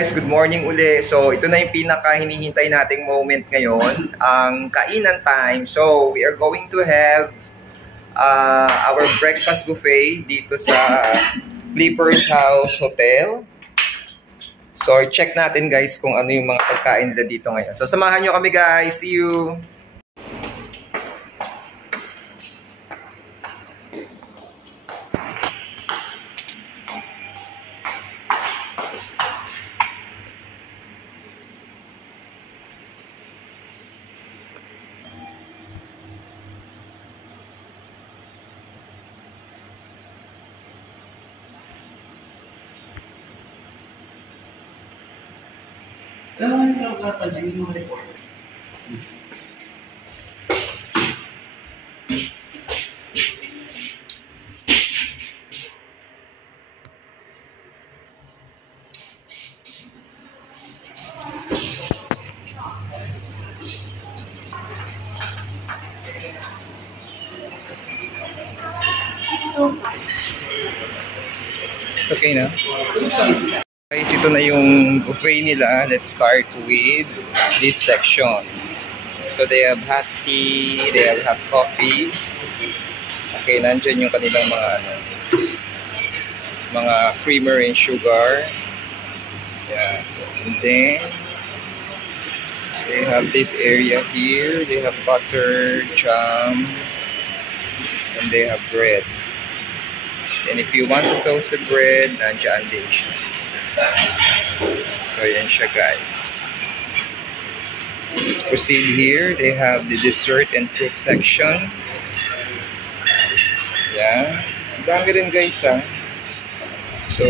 guys, good morning uli. So ito na yung pinaka hinihintay nating moment ngayon, ang kainan time. So we are going to have our breakfast buffet dito sa Clippers House Hotel. So check natin guys kung ano yung mga pagkain nila dito ngayon. So samahan nyo kami guys, see you! Alam mo yung napansin yung mga report? It's okay na? Guys, ito na yung buffet nila. Let's start with this section. So they have hot tea, they have hot coffee. Okay, nandyan yung kanilang mga creamer and sugar. Yeah. And then they have this area here. They have butter, jam, and they have bread. And if you want to toast the bread, nandyan din siya. So yan siya guys. Let's proceed here. They have the dessert and fruit section. Yeah. Ang dami rin guys ha. So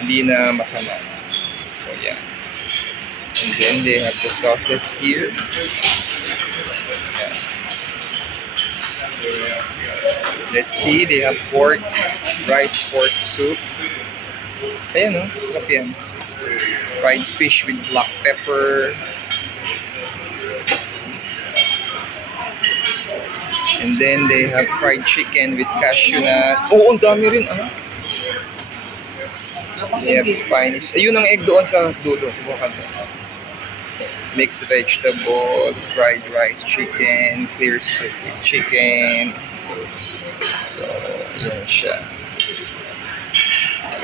hindi na masama. So yeah. And then they have the sauces here. Yeah. Let's see, they have rice pork soup. Ayan o, sarap yan. Fried fish with black pepper. And then they have fried chicken with cashew nut. Oo, ang dami rin ah. They have Spanish. Ayun ang egg doon sa dulo. Mixed vegetable, fried rice chicken, clear soup with chicken. So, yun siya.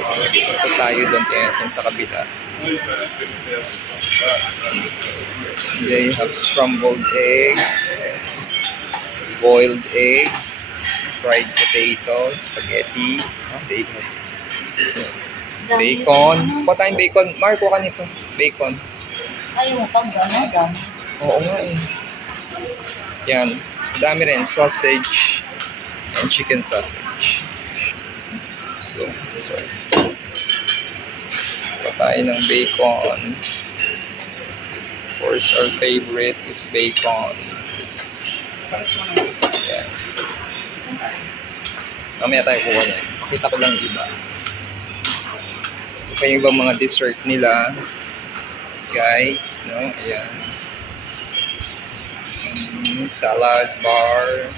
Ito tayo doon sa kabila. They have scrambled egg, boiled egg, fried potatoes, spaghetti, bacon. Kuha tayong bacon. Marco ka nito. Bacon. Ay, mo pag gano'n, dami. Oo nga eh. Yan. Dami rin. Sausage and chicken sausage. So, sorry. Patayin ng bacon. Of course, our favorite is bacon. Yeah. Mamaya tayo kuha niya. Pakita ko lang iba. Okay, yung ibang mga dessert nila. Guys, no? Ayan. Salad bar.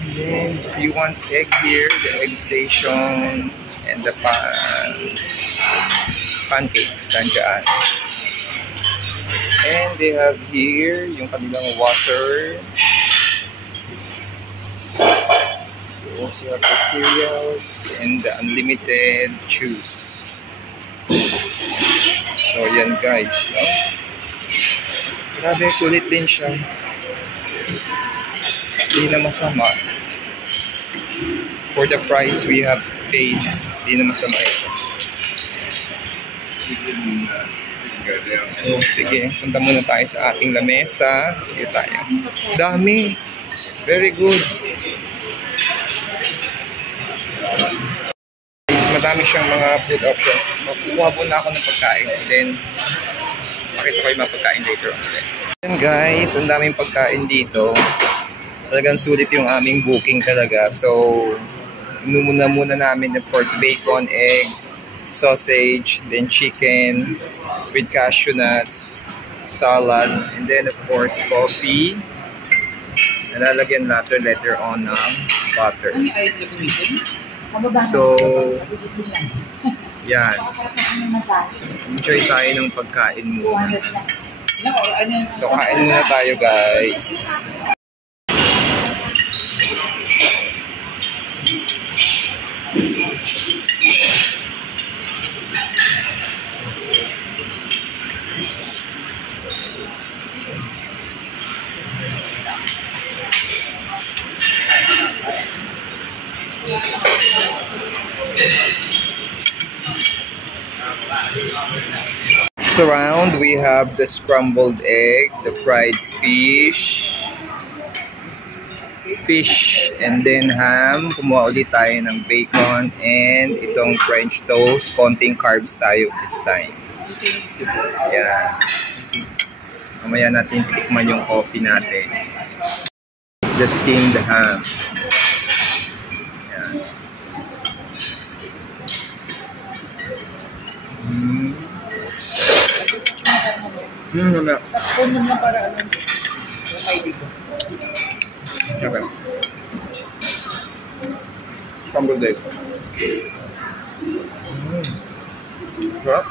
And then, if you want egg here, the egg station and the pancakes nandyan. And they have here yung kanilang water. They also have the cereals and the unlimited juice. So yan guys, no? Grabe, sulit din siya. Hindi na masama. For the price we have paid, hindi na masama ito. So sige, punta muna tayo sa ating lamesa. Dito tayo. Dami. Very good. Madami siyang mga food options. Makukuha po na ako ng pagkain. And then, makita ko yung mga pagkain later on. And guys, ang daming pagkain dito. Talagang sulit yung aming booking talaga. So, inumuna muna namin of course bacon, egg, sausage, then chicken with cashew nuts, salad, and then of course coffee. Nalalagyan natin later on ng butter. Ano yung ayat na gumitin? So, yan. Masarap na ang massage. Enjoy tayo ng pagkain muna. 200 lang. So, kain muna tayo, guys. Surround, we have the scrambled egg, the fried fish, and then ham. Kumuha ulit tayo ng bacon and itong French toast. Konting carbs tayo this time. Yan. Mamaya natin tikman yung coffee natin. It's the steamed ham. Yan. Mamaya. Sa phone mo lang para ano. Yung ID ko. Okay. Scrambled egg. Sarap.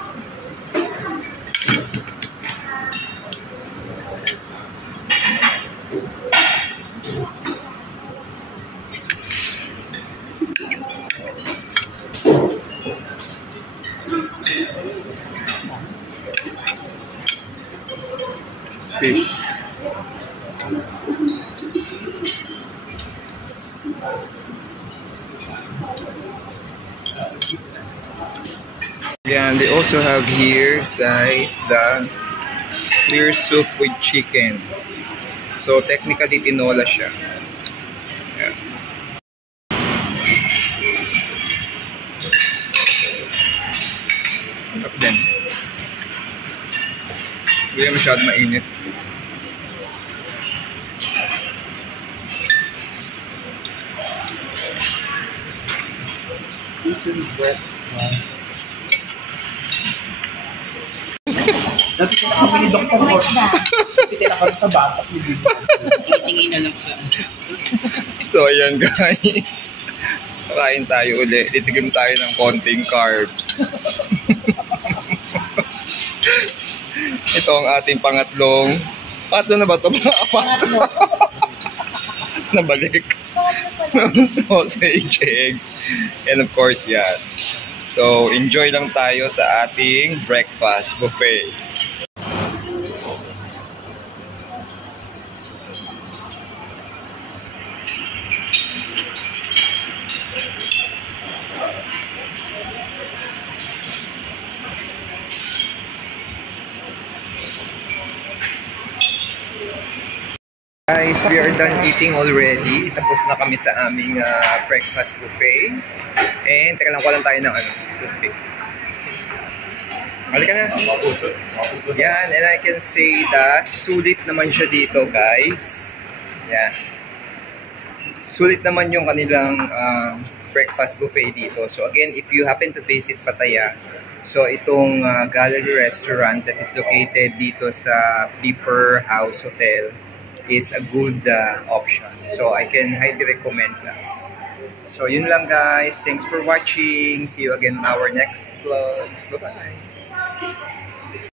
Fish. Yeah, and they also have here, guys, the clear soup with chicken. So technically tinola siya. Yeah. Sarap din. Hindi masyado mainit. Dati kinakami ni Dr. Mor. Dati kinakami sa batak ni Bibi. Tingin na lang siya. So ayan, guys. Kain tayo ulit. Titigim tayo ng konting carbs. Ito ang ating pangatlong. Pangatlo na ba ito? Pangatlo. Nabalik. Pangatlo pala. Sausage, egg. And of course, yan. So, enjoy lang tayo sa ating breakfast buffet. Guys, we are done eating already. Tapos na kami sa aming breakfast buffet. And teka lang, kuha lang tayo ng toothpick. Halika na. Yan, and I can say that sulit naman siya dito, guys. Yan. Sulit naman yung kanilang breakfast buffet dito. So again, if you happen to visit Pattaya, so itong Gallery Restaurant that is located dito sa Flipper House Hotel is a good option. So I can highly recommend that. So yun lang, guys. Thanks for watching. See you again in our next vlogs. Bye-bye.